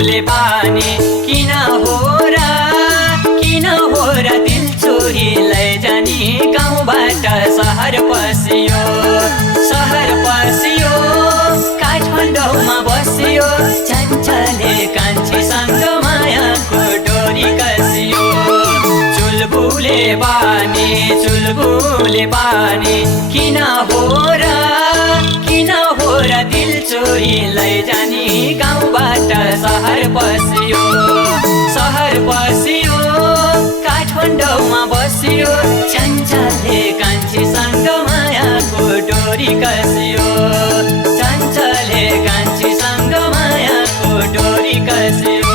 चुलबुले बानी किन हो र दिल चोरी लैजानी गाउँबाट सहर पसियो काठमाडौँमा बसियो चञ्चले कान्छीसँग मायाको डोरी कसियो चुलबुले बानी किन हो र दिल चोरी लैजानी गाउँबाट सहर पसियो काठमाडौँमा बसियो चञ्चले कान्छीसँग मायाको डोरी कसियो चञ्चले कान्छीसँग मायाको डोरी कसियो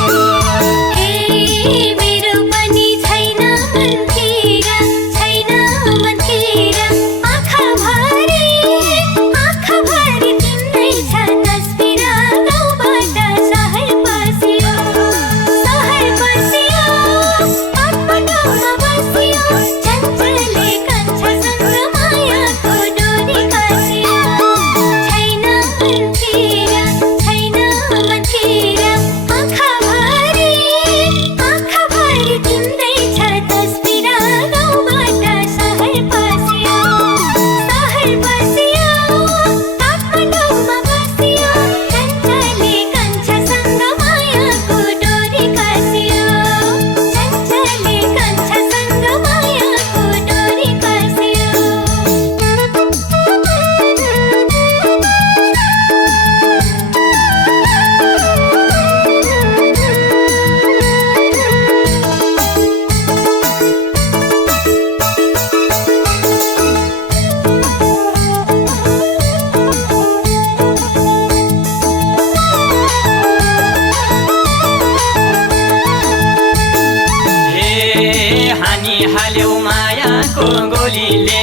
हाल्यौ मायाको गोलीले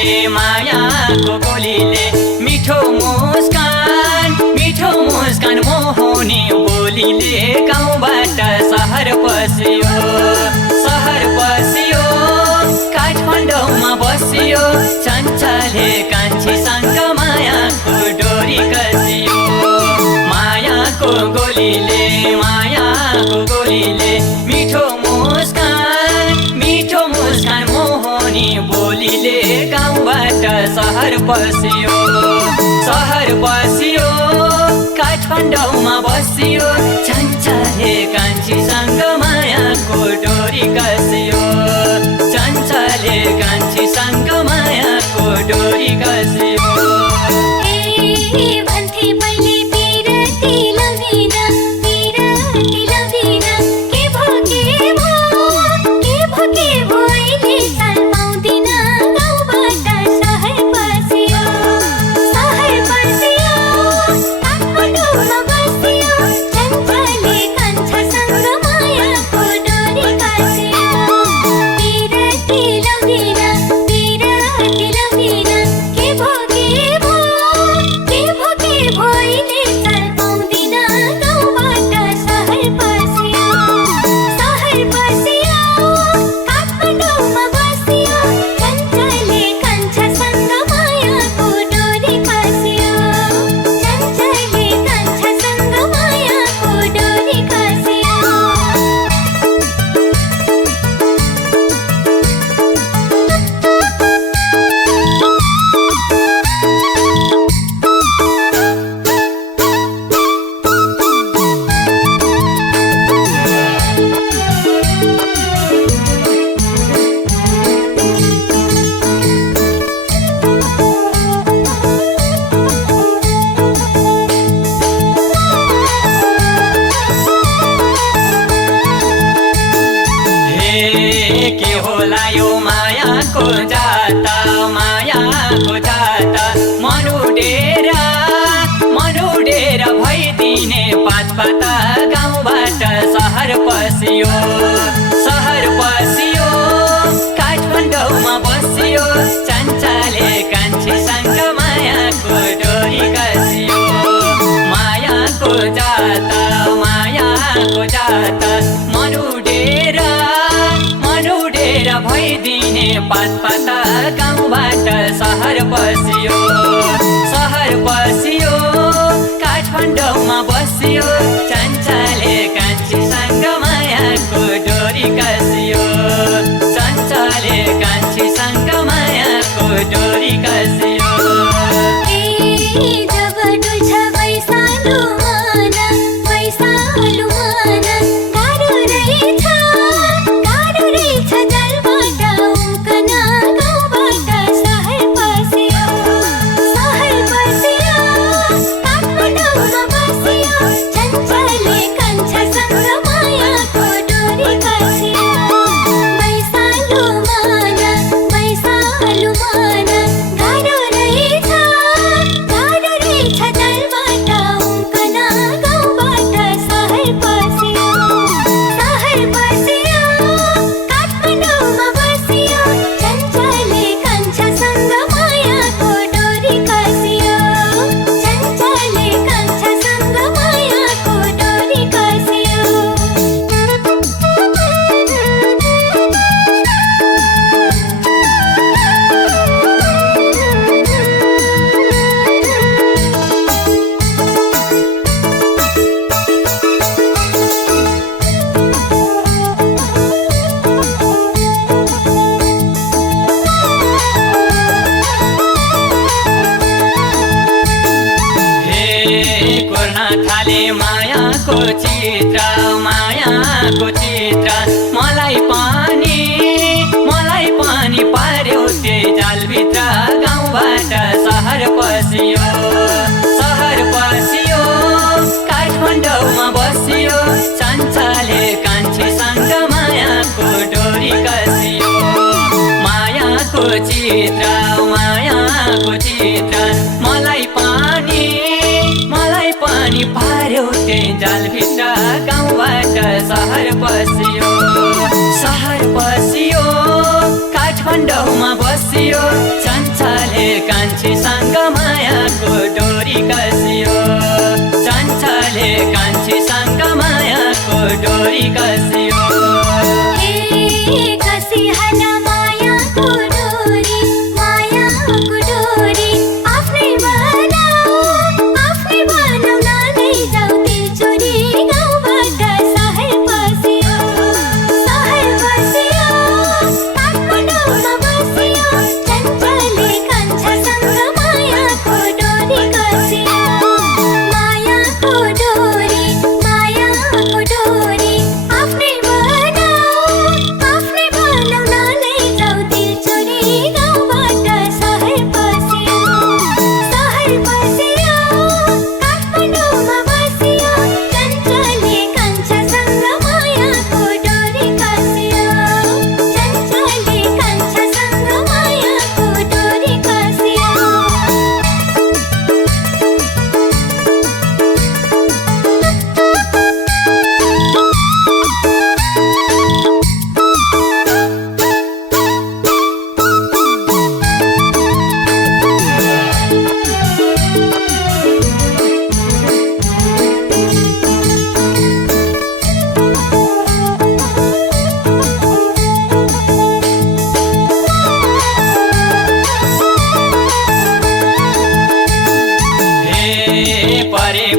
मिठो मुस्कान मोहनी बोलीले गाउँबाट सहर पसियो काठमाडौँमा बसियो चञ्चले कान्छीसँग मायाको डोरी कसियो मायाको गोलीले मिठो मुस्कान मोहनी बोलीले गाउँबाट सहर पसियो काठमाडौँमा बसियो चञ्चले कान्छीसँग मायाको डोरी कसियो चञ्चले कान्छीसँग मायाको डोरी कसियो के होला यो मायाको जाता मनुडेर भइदिने पाता गाउँबाट सहर पसियो काठमाडौँमा बसियो चञ्चले कान्छीसँग मायाको डोरी कसियो मायाको जाता मनुडेर भइदिने पाता गाउँबाट सहर पसियो काठमाडौँमा बसियो चञ्चले कान्छी मायाको चित्र मायाको चित्र मलाई पनि पार्यो त्यही जालभित्र गाउँबाट सहर पसियो काठमाडौँमा बसियो चञ्चले कान्छीसँग मायाको डोरी कसियो मायाको चित्र मलाई पनि पार्यो त्यही जालभित्र गाउँबाट सहर पसियो काठमाडौँमा बसियो चञ्चले कान्छीसँग मायाको डोरी कसियो चञ्चले कान्छीसँग मायाको डोरी कसियो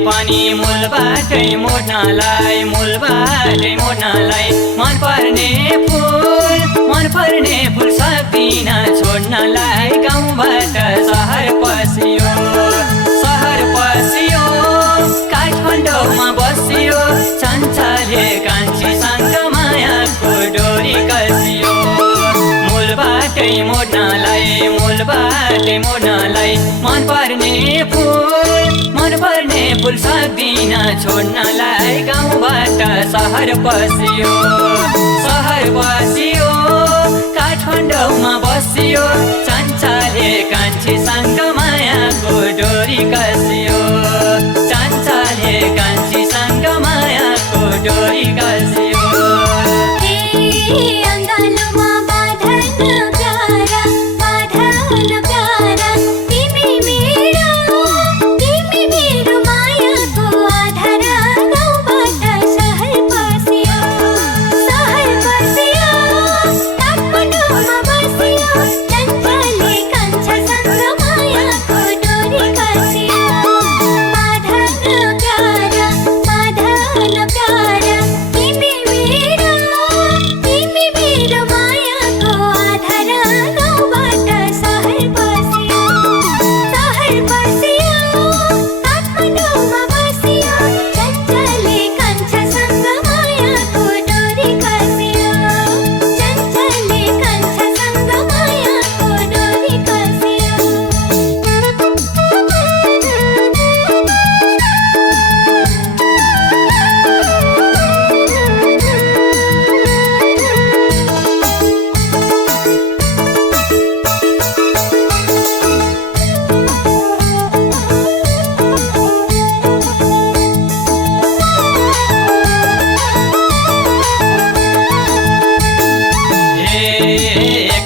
पनि मूलबाटै मोड्नलाई मन पर्ने फुल सक्दिन छोड्नलाई गाउँबाट सहर पसियो काठमाडौँमा बसियो चञ्चले कान्छीसँग मायाको डोरी कसियो मूलबाटै मोड्नलाई मन पर्ने फुल सक्दिन छोड्नलाई गाउँबाट सहर पसियो काठमाडौँमा बसियो चञ्चले कान्छीसँग मायाको डोरी कसियो चञ्चले कान्छीसँग मायाको डोरी कसियो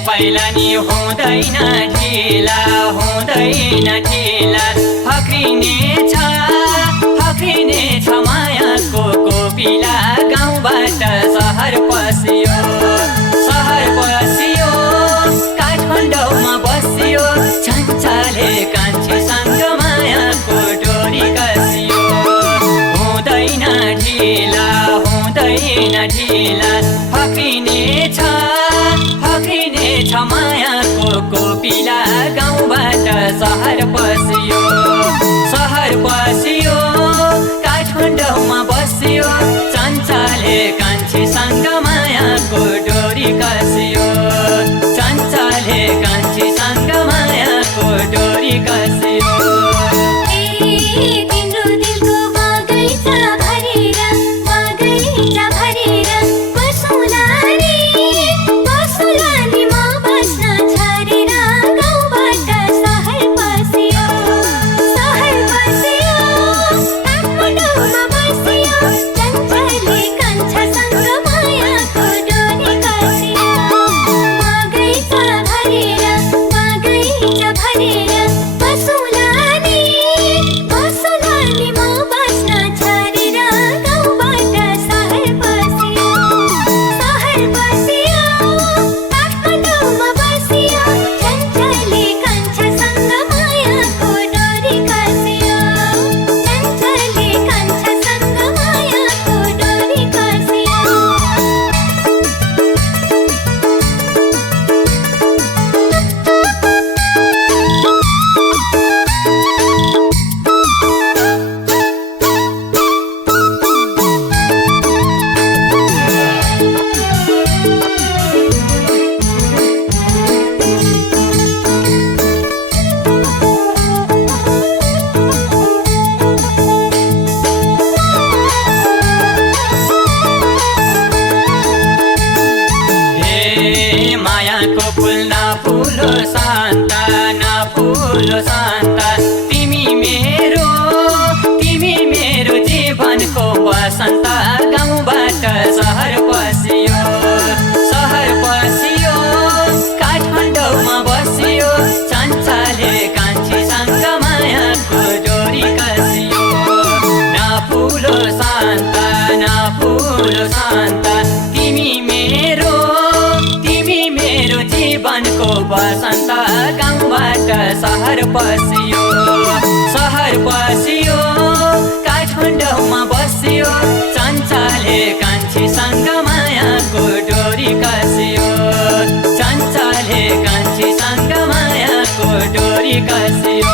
पहिला नि हुँदैन ढिला फक्रिने छ मायाको कोपिला गाउँबाट सहर पसियो काठमाडौँमा बसियो चञ्चले कान्छीसँग मायाको डोरी कसियो हुँदैन ढिला फक्रिने छ मायाको कोपिला गाउँबाट सहर पसियो काठमाडौँमा बसियो चञ्चले कान्छीसँग मायाको डोरी कसियो चञ्चले कान्छीसँग मायाको डोरी कसियो फुलो शान्ता तिमी मेरो जीवनको बसन्त गाउँबाट सहर पसियो काठमाडौँमा बसियो चञ्चले कान्छीसँग मायाको डोरी कसियो न फुलो शान्ता तिमी मेरो जीवनको बसन्त गाउँबाट सहर पसियो काठमाडौँमा बसियो चञ्चले कान्छीसँग मायाको डोरी कसियो चञ्चले कान्छीसँग मायाको डोरी कसियो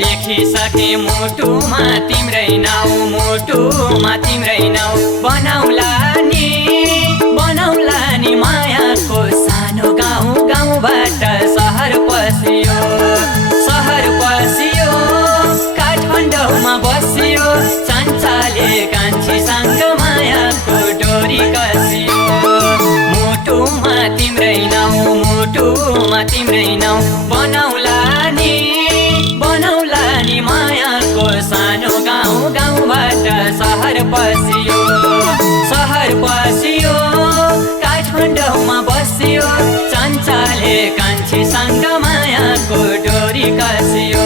लेखिसके मुटुमा तिम्रै नाउ बनाउला नि मायाको सानो गाउँबाट सहर पसियो काठमाडौँमा बसियो चञ्चले कान्छीसँग मायाको डोरी कसियो मुटुमा तिम्रै नाउ बनाउला नि मायाको सानो गाउँबाट सहर पसियो काठमाडौँमा बसियो चञ्चले कान्छीसँग मायाको डोरी कसियो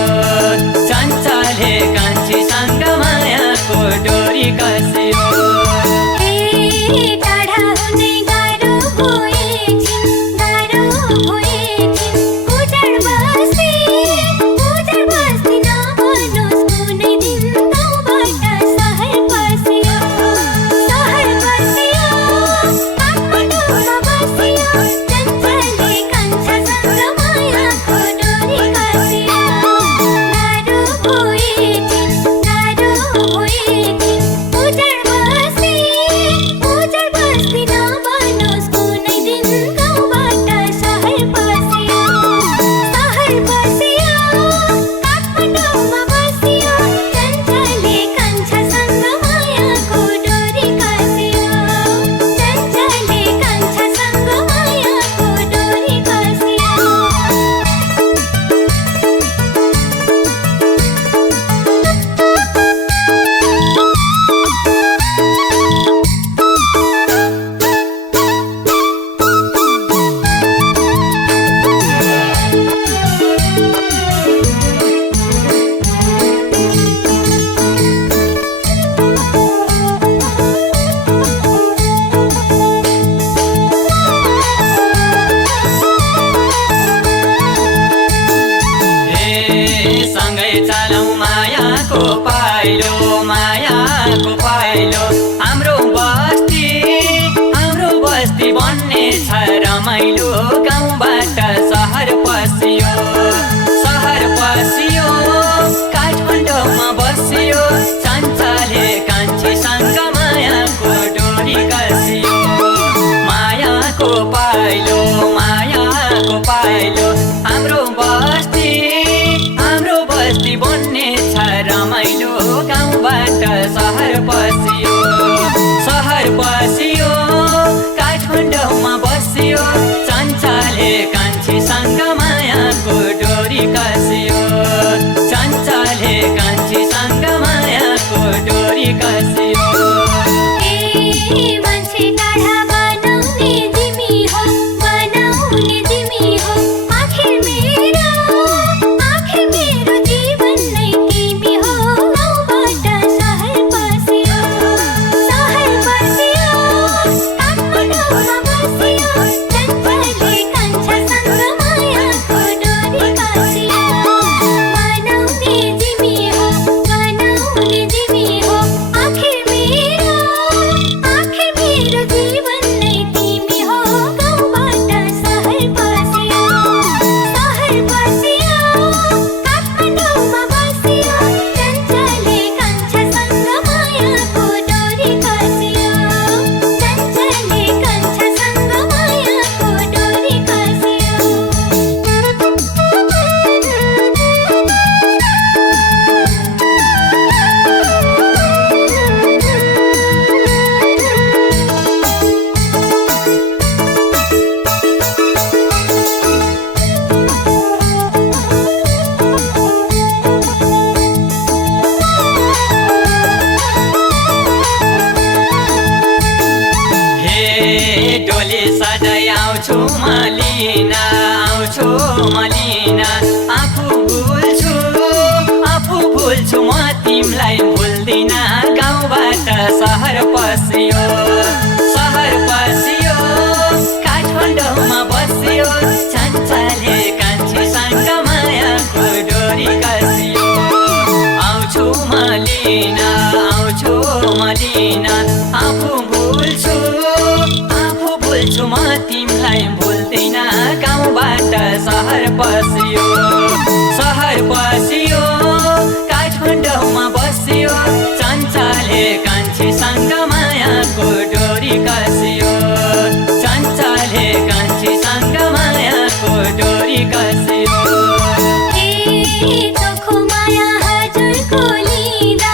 चञ्चले कान्छीसँग मायाको डोरी कसियो मायाको पाइलो हाम्रो बस्ती बन्ने छ रमाइलो गाउँबाट सहर पसियो काठमाडौँमा बसियो चञ्चले कान्छीसँग मायाको डोरी कसियो मायाको पाइलो हाम्रो बस्ती बन्ने छ रमाइलो गाउँबाट सहर पसियो काठमाडौँमा बसियो चञ्चले कान्छीसँग मायाको डोरी कसियो चञ्चले कान्छीसँग मायाको डोरी कसियो डोली सजाइ आउँछु मलिना आफू भुल्छु म तिमलाई भुल्दिन गाउँबाट सहर पसियो काठमाडौँमा बसियो चञ्चले कान्छीसँग मायाको डोरी कसियो आउँछु मलिना आफू भुल्छु म तिमलाई भुल्दिन गाउँबाट सहर पसियो काठमाडौँमा बसियो चञ्चले कान्छीसँग मायाको डोरी कसियो चञ्चले कान्छीसँग मायाको डोरी कसियो चोखो माया हजुरको लिँदा